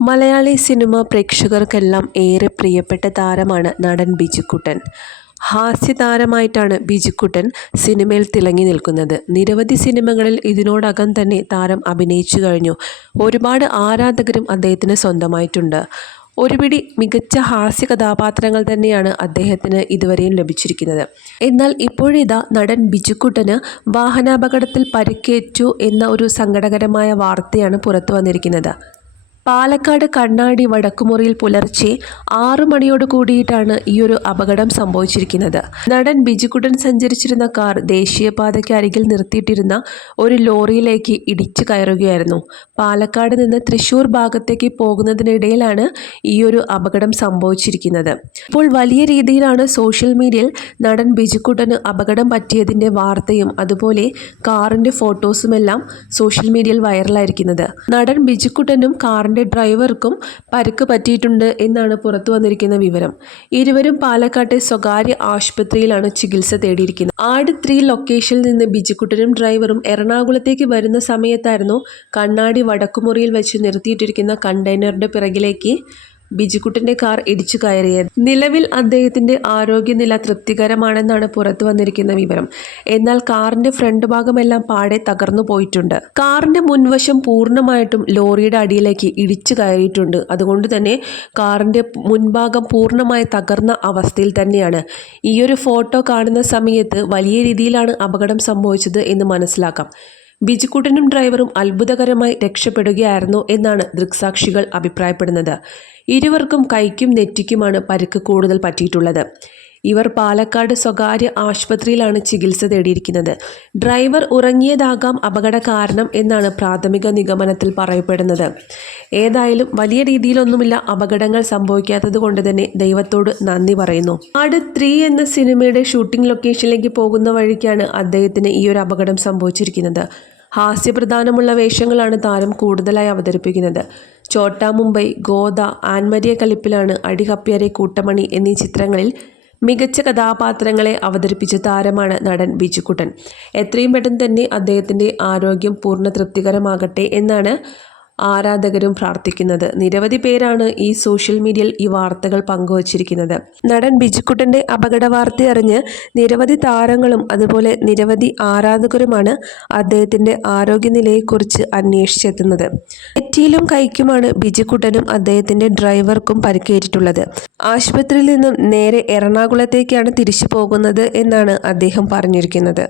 Malayali cinema പ്രേക്ഷകർക്കെല്ലാം ഏറെ പ്രിയപ്പെട്ട താരമാണ് നടൻ ബിജുക്കുട്ടൻ. ഹാസ്യതാരമായിട്ടാണ് ബിജുക്കുട്ടൻ സിനിമയിൽ തിളങ്ങി നിൽക്കുന്നത്. നിരവധി സിനിമകളിൽ ഇതിനോടകം തന്നെ താരം അഭിനയിച്ചു കഴിഞ്ഞു. ഒരുപാട് ആരാധകരും അദ്ദേഹത്തിന് സ്വന്തമായിട്ടുണ്ട്. ഒരുപിടി മികച്ച ഹാസ്യ കഥാപാത്രങ്ങൾ തന്നെയാണ് അദ്ദേഹത്തിന് ഇതുവരെയും ലഭിച്ചിരിക്കുന്നത്. എന്നാൽ ഇപ്പോഴിതാ നടൻ ബിജുക്കുട്ടന് വാഹനാപകടത്തിൽ പരിക്കേറ്റു എന്ന ഒരു സങ്കടകരമായ വാർത്തയാണ് പുറത്തു വന്നിരിക്കുന്നത്. പാലക്കാട് കണ്ണാടി വടക്കുമുറിയിൽ പുലർച്ചെ ആറു മണിയോട് കൂടിയിട്ടാണ് ഈയൊരു അപകടം സംഭവിച്ചിരിക്കുന്നത്. നടൻ ബിജുകുടൻ സഞ്ചരിച്ചിരുന്ന കാർ ദേശീയപാതയ്ക്ക് അരികിൽ നിർത്തിയിട്ടിരുന്ന ഒരു ലോറിയിലേക്ക് ഇടിച്ചു കയറുകയായിരുന്നു. പാലക്കാട് നിന്ന് തൃശൂർ ഭാഗത്തേക്ക് പോകുന്നതിനിടയിലാണ് ഈയൊരു അപകടം സംഭവിച്ചിരിക്കുന്നത്. ഇപ്പോൾ വലിയ രീതിയിലാണ് സോഷ്യൽ മീഡിയയിൽ നടൻ ബിജുക്കുട്ടന് അപകടം പറ്റിയതിന്റെ വാർത്തയും അതുപോലെ കാറിന്റെ ഫോട്ടോസുമെല്ലാം സോഷ്യൽ മീഡിയയിൽ വൈറലായിരിക്കുന്നത്. നടൻ ബിജുക്കുട്ടനും കാറിന്റെ കാറിന്റെ ഡ്രൈവർക്കും പരിക്ക് പറ്റിയിട്ടുണ്ട് എന്നാണ് പുറത്തു വന്നിരിക്കുന്ന വിവരം. ഇരുവരും പാലക്കാട്ടെ സ്വകാര്യ ആശുപത്രിയിലാണ് ചികിത്സ തേടിയിരിക്കുന്നത്. ആട് ത്രീ ലൊക്കേഷനിൽ നിന്ന് ബിജുക്കുട്ടനും ഡ്രൈവറും എറണാകുളത്തേക്ക് വരുന്ന സമയത്തായിരുന്നു കണ്ണാടി വടക്കുമുറിയിൽ വെച്ച് നിർത്തിയിട്ടിരിക്കുന്ന കണ്ടെയ്നറിന്റെ പിറകിലേക്ക് ബിജുക്കുട്ടന്റെ കാർ ഇടിച്ചു കയറിയത്. നിലവിൽ അദ്ദേഹത്തിന്റെ ആരോഗ്യനില തൃപ്തികരമാണെന്നാണ് പുറത്തു വന്നിരിക്കുന്ന വിവരം. എന്നാൽ കാറിന്റെ ഫ്രണ്ട് ഭാഗമെല്ലാം പാടെ തകർന്നു പോയിട്ടുണ്ട്. കാറിന്റെ മുൻവശം പൂർണമായിട്ടും ലോറിയുടെ അടിയിലേക്ക് ഇടിച്ചു കയറിയിട്ടുണ്ട്. അതുകൊണ്ട് തന്നെ കാറിന്റെ മുൻഭാഗം പൂർണമായി തകർന്ന അവസ്ഥയിൽ തന്നെയാണ്. ഈ ഒരു ഫോട്ടോ കാണുന്ന സമയത്ത് വലിയ രീതിയിലാണ് അപകടം സംഭവിച്ചത് എന്ന് മനസ്സിലാക്കാം. ബിജുക്കുട്ടനും ഡ്രൈവറും അത്ഭുതകരമായി രക്ഷപ്പെടുകയായിരുന്നു എന്നാണ് ദൃക്സാക്ഷികൾ അഭിപ്രായപ്പെടുന്നത്. ഇരുവർക്കും കൈക്കും നെറ്റിക്കുമാണ് പരിക്ക് കൂടുതൽ പറ്റിയിട്ടുള്ളത്. ഇവർ പാലക്കാട് സ്വകാര്യ ആശുപത്രിയിലാണ് ചികിത്സ തേടിയിരിക്കുന്നത്. ഡ്രൈവർ ഉറങ്ങിയതാകാം അപകട കാരണം എന്നാണ് പ്രാഥമിക നിഗമനത്തിൽ പറയപ്പെടുന്നത്. ഏതായാലും വലിയ രീതിയിലൊന്നുമില്ല അപകടങ്ങൾ സംഭവിക്കാത്തത് കൊണ്ട് തന്നെ ദൈവത്തോട് നന്ദി പറയുന്നു. ആട് ത്രീ എന്ന സിനിമയുടെ ഷൂട്ടിംഗ് ലൊക്കേഷനിലേക്ക് പോകുന്ന വഴിക്കാണ് അദ്ദേഹത്തിന് ഈ ഒരു അപകടം സംഭവിച്ചിരിക്കുന്നത്. ഹാസ്യപ്രധാനമുള്ള വേഷങ്ങളാണ് താരം കൂടുതലായി അവതരിപ്പിക്കുന്നത്. ചോട്ടാ മുംബൈ ഗോദ ആൻമരിയ കലിപ്പിലാണ് അടികപ്പിയരെ കൂട്ടമണി എന്നീ ചിത്രങ്ങളിൽ മികച്ച കഥാപാത്രങ്ങളെ അവതരിപ്പിച്ച താരമാണ് നടൻ ബിജുക്കുട്ടൻ. എത്രയും പെട്ടെന്ന് തന്നെ അദ്ദേഹത്തിന്റെ ആരോഗ്യം പൂർണ തൃപ്തികരമാകട്ടെ എന്നാണ് ആരാധകരും പ്രാർത്ഥിക്കുന്നത്. നിരവധി പേരാണ് ഈ സോഷ്യൽ മീഡിയയിൽ ഈ വാർത്തകൾ പങ്കുവച്ചിരിക്കുന്നത്. നടൻ ബിജുക്കുട്ടന്റെ അപകട വാർത്ത അറിഞ്ഞ് നിരവധി താരങ്ങളും അതുപോലെ നിരവധി ആരാധകരുമാണ് അദ്ദേഹത്തിന്റെ ആരോഗ്യനിലയെക്കുറിച്ച് അന്വേഷിച്ചെത്തുന്നത്. നെറ്റിയിലും കൈക്കുമാണ് ബിജുക്കുട്ടനും അദ്ദേഹത്തിന്റെ ഡ്രൈവർക്കും പരിക്കേറ്റിട്ടുള്ളത്. ആശുപത്രിയിൽ നിന്നും നേരെ എറണാകുളത്തേക്കാണ് തിരിച്ചു പോകുന്നത് എന്നാണ് അദ്ദേഹം പറഞ്ഞിരിക്കുന്നത്.